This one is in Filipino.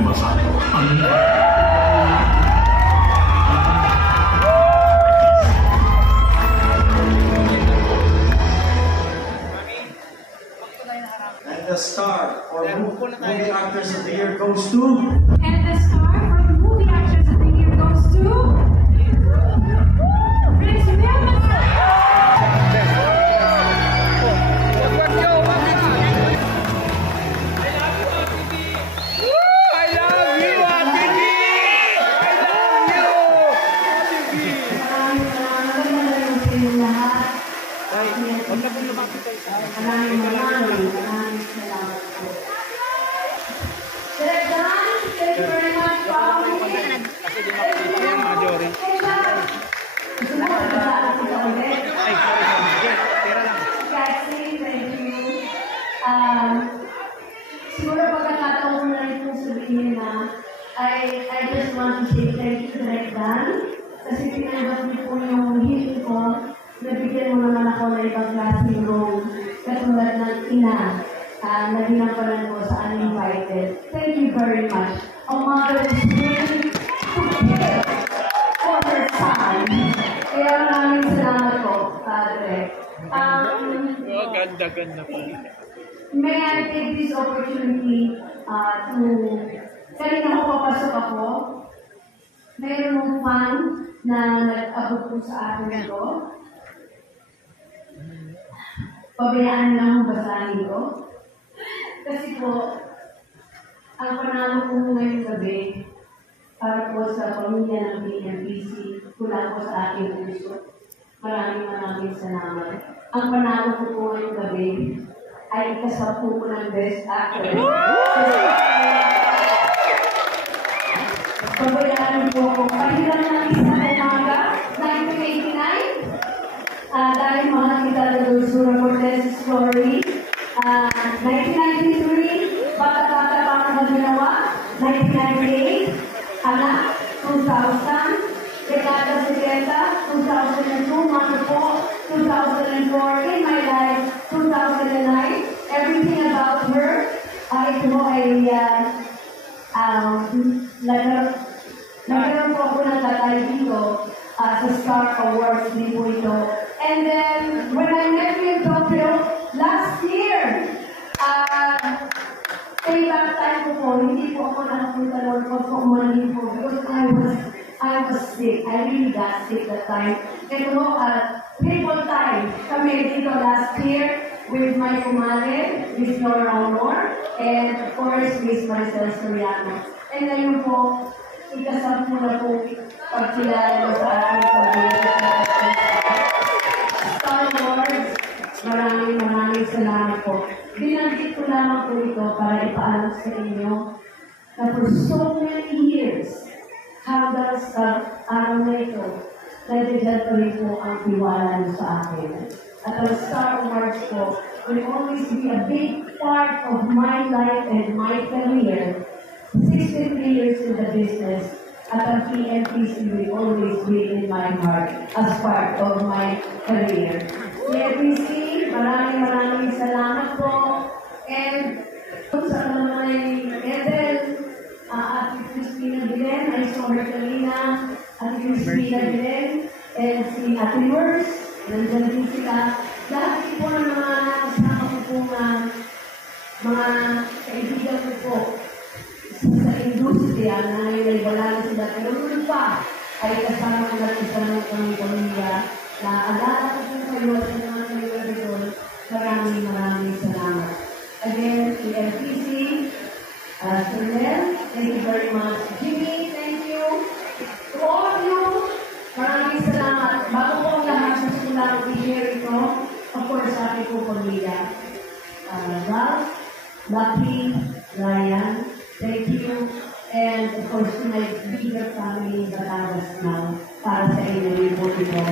Masato. And the star for Movie Actors of the Year goes to... And the star for the Movie Actors of the Year goes to... Prince Wilma. Maraming salamat po. Sir John, thank you very much po. Kasi di makikita yung mga Jory. Tira lang. Cassie, thank you. Siguro pagkakataon ko na rin pong sabihin na I just want to say thank you to Sir John. Kasi pinagbat niyo po yung hiling ko. Nabigyan mo naman ako na ibang klaseng role katulad ng ina na ginampalan mo sa Uninvited. Thank you very much. A mother is willing to care for her son. Kaya maraming salamat po, Padre. Ganda po. May I take this opportunity kanina ako papasok ako, mayroon mong fan na nag-abot po sa akin ito. Pabayaan lang ang basahin ko. Kasi po, ang panalo ko ngayong gabi para po sa pamilya ng PNPC, mula po sa aking puso. Maraming salamat. Ang panalo ko po ngayong gabi ay ikasampu ko ng Best Actor. Pabayaan po ako. Pahilang ng isang umaga, 1989. Dahil mahal kita na Dulzura Cortez's story. 1993, bata-bata pa ang ginawa. 1998, anak, 2000, dekada 70, 2002, mga po, 2004, in my life, 2009, everything about her, ito ay nagkaroon po ako ng tatay dito sa Star Awards din po ito. And then, when I met you in Tokyo last year, payback time ko po, hindi po ako nakapunta doon pag umali po because I was sick. I really got sick that time. And po, triple time kami dito last year with my kumare, Miss Nora Honor, and of course, Miss Maricel Soriano. And ngayon po, ikasampu na po pagkilala mo sa ating pag-ibig. Star Wars, maraming salamat po. Binanggit ko lamang po ito para ipaalam sa inyo na for so many years, hanggang sa araw na ito, nagdadal pa rin po ang tiwala niyo sa akin. At ang Star Wars po will always be a big part of my life and my career. 63 years in the business, at ang PNPC will always be in my heart as part of my career. PNPC, maraming salamat po. And kung sa naman ay Edel, Ate Christina Bilen, I saw her kanina, Ate Christina Bilen, and si Ate Nurse, nandiyan din sila. Lahat po ng mga kasama ko po mga kaibigan ko po sa industriya na ngayon ay wala na sila. Pero noon pa ay kasama ko natin sa mga pamilya na alala ko po kayo at mga kayo doon. Maraming salamat. Again, PNPC, Sir Nel, thank you very much. Jimmy, thank you. To all of you, maraming salamat. Bago po ang lahat sa simulang i-share ito, of course, sa aking po pamilya. Ralph, Lucky, Ryan, thank you. And of course, to my bigger family in Batangas now, para sa inyo yung po ito.